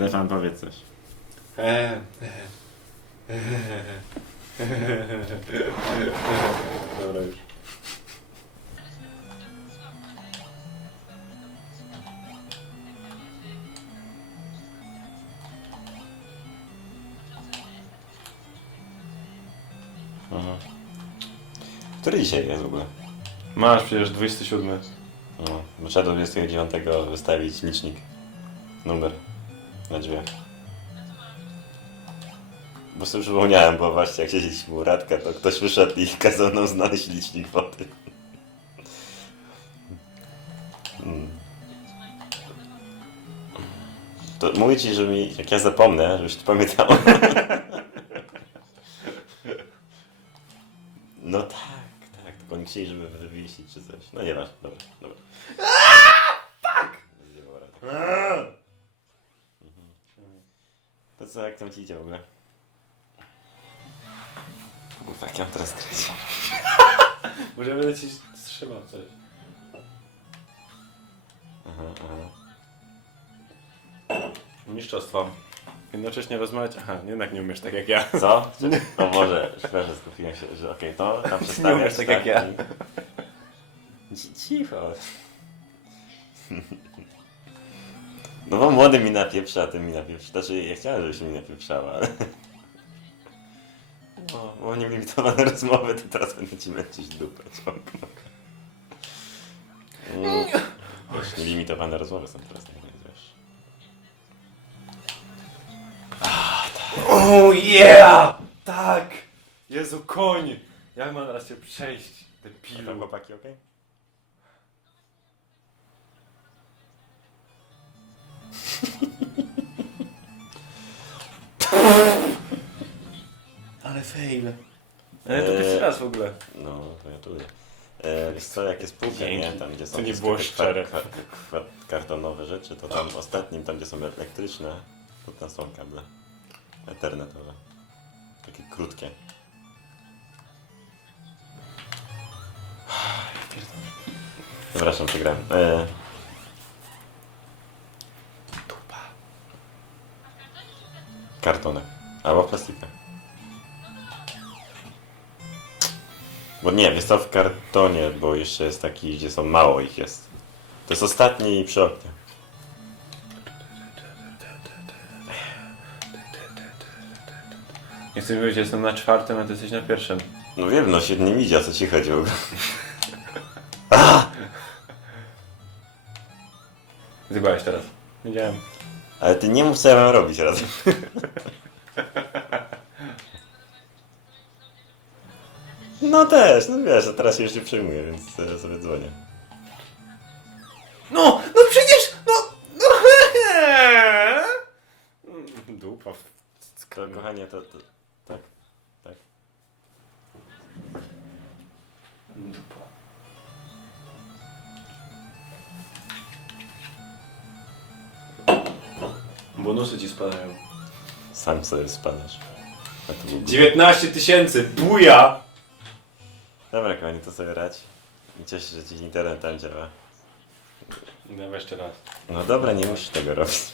Stefan, powiedz coś. Dobra już. Mhm. Który dzisiaj jest w ogóle? Masz przecież 27. No, trzeba do 29 wystawić licznik. Numer na drzwiach. Bo sobie przypomniałem, bo właśnie jak siedzieliśmy u Radka, to ktoś wyszedł i kazał nam znaleźć licznik wody. Mm. To mówię ci, że mi, jak ja zapomnę, żebyś ty pamiętał. No tak, tak, tylko oni chcieli, żeby wywiesić czy coś. No nie masz, dobra, dobra. Zjebał Radek. Mhm. To co, jak tam ci idzie w ogóle? Kurwa, jak ja mam teraz grać? Może będę ci trzymał coś. Aha, aha. Mistrzostwo. Jednocześnie rozmawiać. Aha, jednak nie umiesz tak jak ja. Co? O Boże, przepraszam, skupiłem się, że okej, to tam przestawiasz, umiesz tak jak ja. i- Ci- Cicho. No bo młody mi napieprza, a ty mi napieprza. Znaczy, ja chciałem, żebyś mi napieprzała, ale... No, bo nie limitowane rozmowy, to teraz będę ci męczyć dupę ciągle. Mm. Limitowane rozmowy są teraz, nie wiesz. Oh yeah! Tak! Jezu, koń! Jak mam teraz cię przejść, te pilu? chłopaki, okej? Ale fail. Ale to Eee. pierwszy raz w ogóle. No, to ja tu. E, wiesz co, jak jest półka, nie? Tam, gdzie są To nie było szczere. kartonowe rzeczy, to tam ostatnim, tam gdzie są elektryczne, to tam są kable ethernetowe. Takie krótkie. Przepraszam, przegrałem. E, kartonek. Albo w Bo nie, to w kartonie, bo jeszcze jest taki, gdzie są mało ich jest. To jest ostatni przy oknie. Nie chcę powiedzieć, że jestem na czwartym, a ty jesteś na pierwszym. No wiem, no się nie widzi, o co ci chodzi w ogóle. Zjebałeś teraz. Wiedziałem. Ale ty nie mów co ja mam robić razem. No też, no wiesz, a teraz się już nie przejmuję, więc e, sobie dzwonię. No, no przecież, no, no, Dupa. Ko kochanie, to, to... Tak, tak. Dupa. Bonusy ci spadają. Sam sobie spadasz. A to był głupie. 19 tysięcy, buja! Dobra, kochanie, to sobie rać. I cieszę się, że ci internet tam działa. Dawaj jeszcze raz. No dobra, nie musisz tego robić.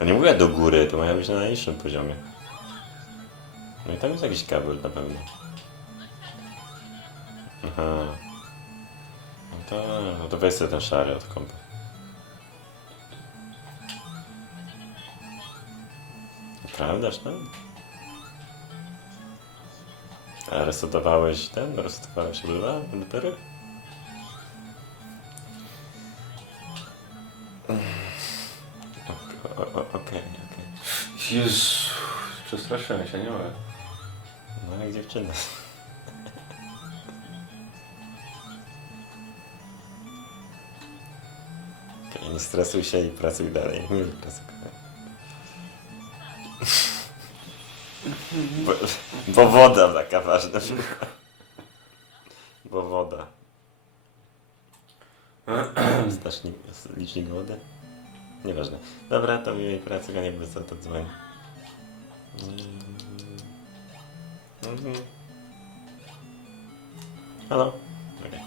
A nie mówię do góry, to mają być na najniższym poziomie. No i tam jest jakiś kabel na pewno. Aha. No to, no to weź sobie ten szary od kompa. Prawdaż, no? A resetowałeś ten? Resetowałeś? O- o- o- Okej, okej. Jezu, przestraszyłem się, nie mogę. No jak dziewczyna. Okej, nie stresuj się i pracuj dalej. Nie pracuj. Bo, bo woda taka ważna. Bo woda. Znasz li- licznik wody? Nieważne. Dobra, to miłej pracy, a nie bez co to dzwoni. Mhm. Halo? Okej.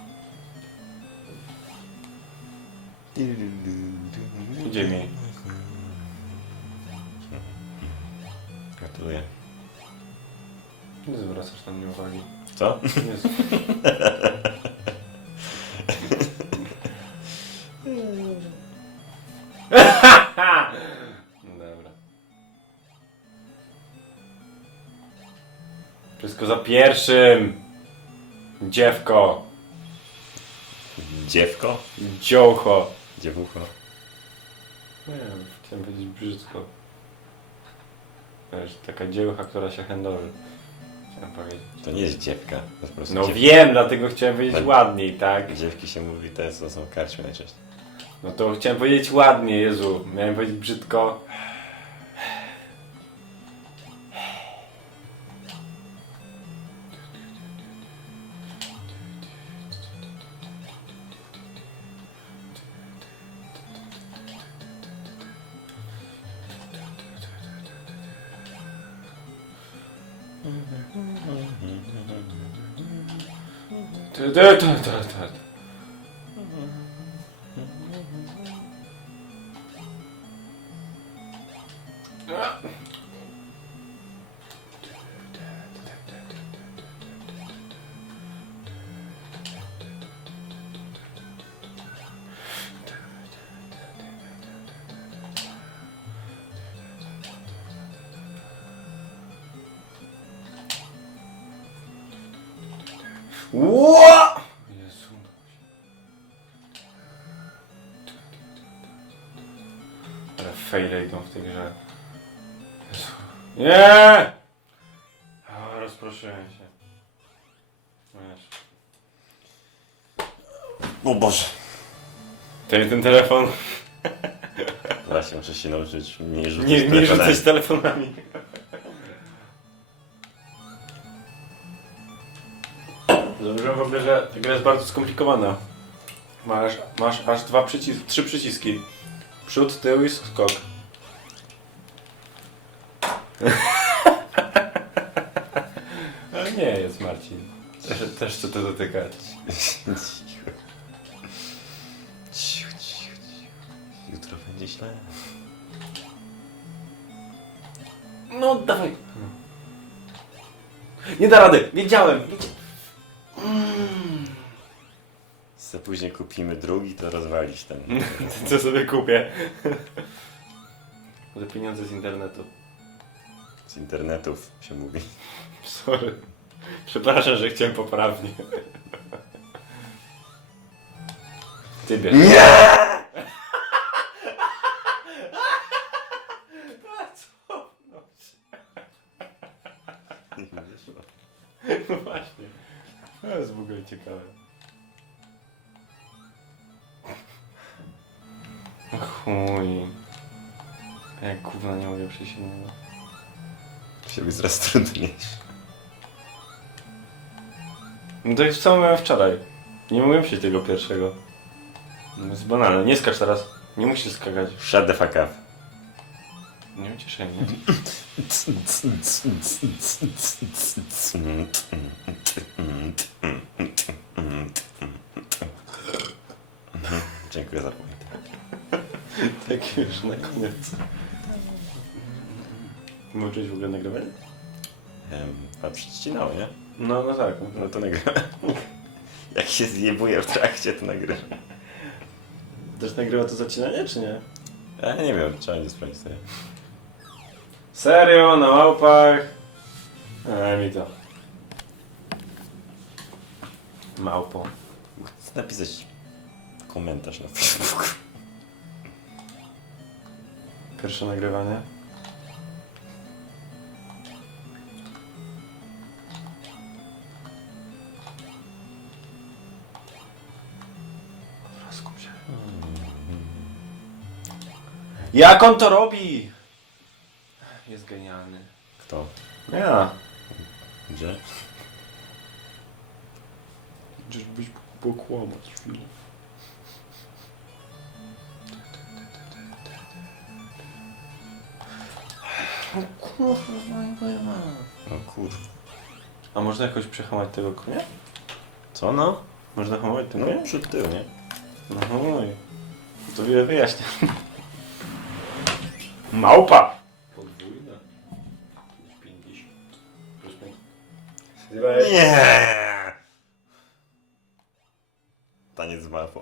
Idzie mi. Gratuluję. Nie zwracasz na mnie uwagi. Co? Nie z... Dobra. Wszystko za pierwszym! Dziewko! Dziewko? Dziołcho! Dziewucho. Nie wiem, chciałem powiedzieć brzydko. Wiesz, taka dziełcha, która się chędoży. Chciałem powiedzieć. To nie jest dziewka. To jest po prostu No wiem, dlatego chciałem powiedzieć Tak. ładniej, tak? Dziewki się mówi, te co są karczmy najczęściej. No to chciałem powiedzieć ładnie, Jezu. Miałem powiedzieć brzydko. Ty, ty, ty, ty, ty. Ło! Jezu. Ale fejle idą w tej grze. Jezu. Nie! O, rozproszyłem się. Wiesz. O Boże! Ten, ten telefon. Właśnie muszę się nauczyć mniej rzucać Nie, nie telefonami. rzucać telefonami. Zauważyłem w ogóle, że ta gra jest bardzo skomplikowana. Masz, masz aż dwa przyciski, trzy przyciski. Przód, tył i skok. Ale nie jest Marcin. Też, też chcę to dotykać. Cicho. Cicho, cicho, cicho. Jutro będzie źle. No dawaj. Nie da rady, wiedziałem. Co później kupimy drugi, to rozwalisz ten. Co sobie kupię? Za pieniądze z internetu. Z internetów się mówi. Sorry. Przepraszam, że chciałem poprawnie. Ty bierz. Nie! No właśnie. To jest w ogóle ciekawe. Chuj. Jak gówno nie mówię przejść innego. Się być coraz trudniejsze. No to jest samo miałem wczoraj. Nie mogłem przejść tego pierwszego. No jest banalne. Nie skacz teraz. Nie musisz skakać. Shut the fuck up. Nie ucieszaj mnie. Dziękuję za pamięć. Tak już na koniec. Możesz w ogóle nagrywać? Um, a przycinało, nie? No, no tak. No to nagrywam. Jak się zjebuje w trakcie, to nagrywam. Też nagrywa to zacinanie, czy nie? Ja nie wiem, trzeba będzie sprawdzić sobie. Serio, na małpach? Eee, mi to. Małpo. Chcę napisać komentarz na Facebooku. Pierwsze nagrywanie. Jak on to robi? Jest genialny. Kto? Ja. Gdzie? Czyżbyś pokłamać chwilę. O kur... A można jakoś przehamować tego konia? Co no? Można hamować tego No konia? przód tył, nie? No hamuj. To wiele wyjaśnia. Małpa! Podwójna. 50. Plus. Nie! Taniec z mapą.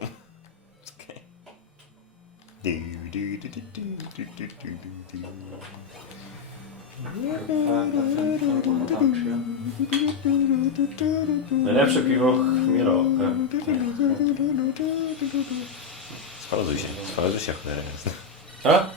Najlepsze piwo chmielowe. Spauzuj się, spauzuj się cholera jasna. A?